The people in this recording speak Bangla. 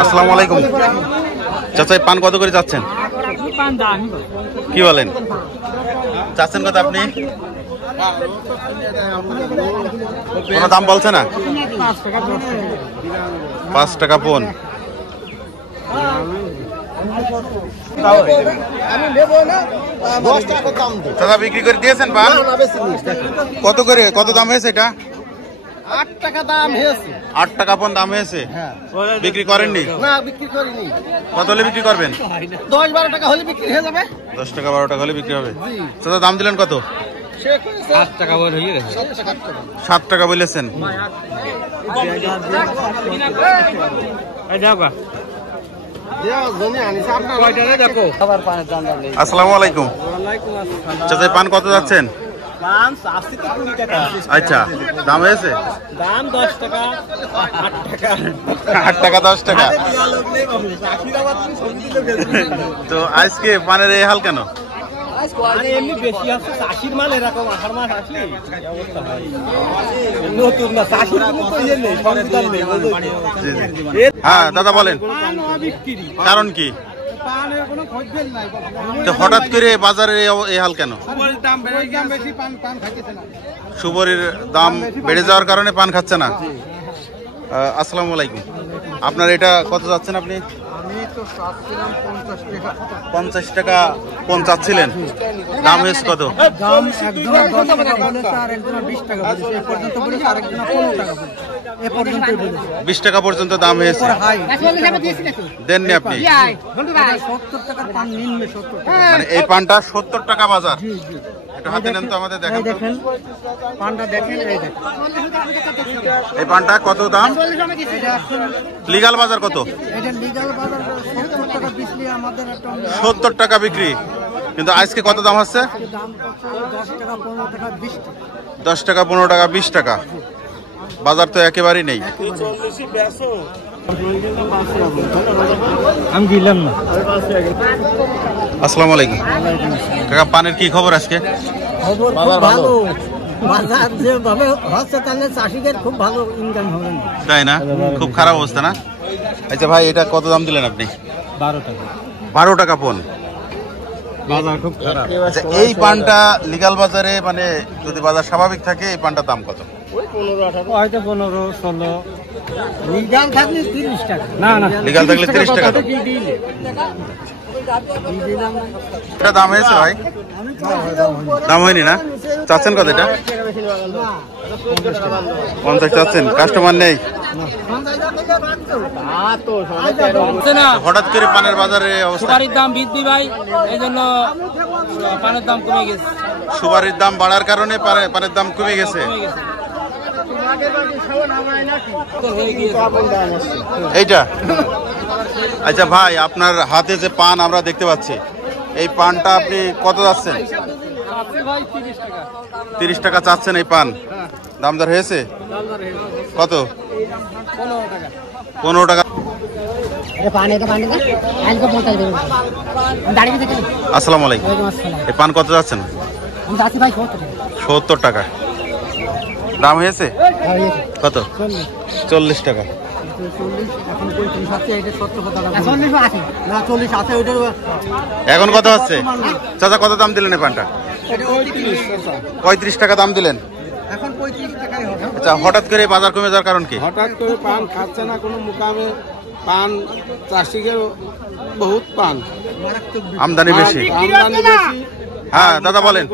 আসসালামু আলাইকুম চাচা, পান কত করে চাচ্ছেন? কি বলেন, চাচ্ছেন কত আপনি? কোনো দাম বলছে না? 5 টাকা পন। চাচা বিক্রি করে দিয়েছেন পান? কত করে, কত দাম হয়েছে এটা? 8 টাকা দাম হয়েছে। 8 টাকা পন দাম হয়েছে। বিক্রি করেননি? না, বিক্রি করিনি। কত হলে বিক্রি করবেন? 10-12 টাকা হলে বিক্রি হয়ে যাবে। 10 টাকা 12 টাকা হলে বিক্রি হবে। চাচা দাম দিলেন কত? 8 টাকা বল হয়ে গেছে। 7 টাকা বলেছেন। আসসালামু আলাইকুম চাচা, পান কত যাচ্ছেন? আচ্ছা, দাম হয়েছে? দাম 10 টাকা, 8 টাকা, 8 টাকা 10 টাকা। তো আজকে পানের এই হাল কেন? এমনি বেশি আছে। চাষির মাল এরকম, আষাঢ় মাস আসলে অবস্থা হয় নতুন না। চাষির কোনো তো ইয়ে নেই, সরকার নেই। হ্যাঁ দাদা বলেন, কারণ কি? তো হঠাৎ করে বাজারে এই হাল কেন? সুবরির দাম বেড়ে যাওয়ার কারণে পান খাচ্ছে না। আসসালামু আলাইকুম, আপনার এটা কত যাচ্ছেন আপনি? 50 টাকা পন চাচ্ছিলেন, দাম হয়েছে কত? 20 টাকা পর্যন্ত দাম হয়েছে। দেননি আপনি? মানে এই পানটা 70 টাকা বাজার। এটা হাতে নেন তো, আমাদের দেখেন। এই পানটা কত দাম? লিগাল বাজার কত? 70 টাকা বিক্রি, কিন্তু আজকে কত দাম হচ্ছে? 10 টাকা 15 টাকা 20 টাকা। বাজার তো একেবারেই নেই। আমি দিলাম না। আসসালামু আলাইকুম কাকা, পানের কি খবর আজকে? ভালো, বাজার যেভাবে হচ্ছে তাহলে চাষিদের খুব ভালো ইনকাম হবে না, তাই না? খুব খারাপ অবস্থা না? আচ্ছা ভাই, এটা কত দাম দিলেন আপনি? 12 টাকা। 12 টাকা পন। বাজার খুব খারাপ। আচ্ছা, এই পানটা লিগাল বাজারে, মানে যদি বাজার স্বাভাবিক থাকে, এই পানটার দাম কত? হয়তো 15-16। লিগাল থাকলে 30 টাকা। না না, লিগাল থাকলে 30 টাকা। এটা দাম হয়েছে ভাই? দাম হয়নি না? চাচ্ছেন কত এটা? 50 চাচ্ছেন, কাস্টমার নেই? হঠাৎ করে পানের বাজারে অবস্থা? সুপারির দাম বৃদ্ধি ভাই, এই জন্য পানের দাম কমে গেছে। সুপারির দাম বাড়ার কারণে পানের দাম কমে গেছে। এইটা আচ্ছা ভাই, আপনার হাতে যে পান আমরা দেখতে পাচ্ছি, এই পানটা আপনি কত যাচ্ছেন? 30 টাকা চাচ্ছেন এই পান। দামদার হয়েছে কত? 15 টাকা। আসসালামু আলাইকুম, এই পান কত যাচ্ছেন? 70 টাকা। দাম হয়েছে কত? 40 টাকা। এখন কত হচ্ছে চাচা? কত দাম দিলেন এই পানটা? 35 টাকা দাম দিলেন। আচ্ছা, হঠাৎ করে বাজার কমে যাওয়ার কারণ কি? হঠাৎ করে পান খাচ্ছে না কোনো মুকামে। পান চাষিকে বহুত পান আমদানি বেশি। আমদানি বেশি। হ্যাঁ দাদা বলেন।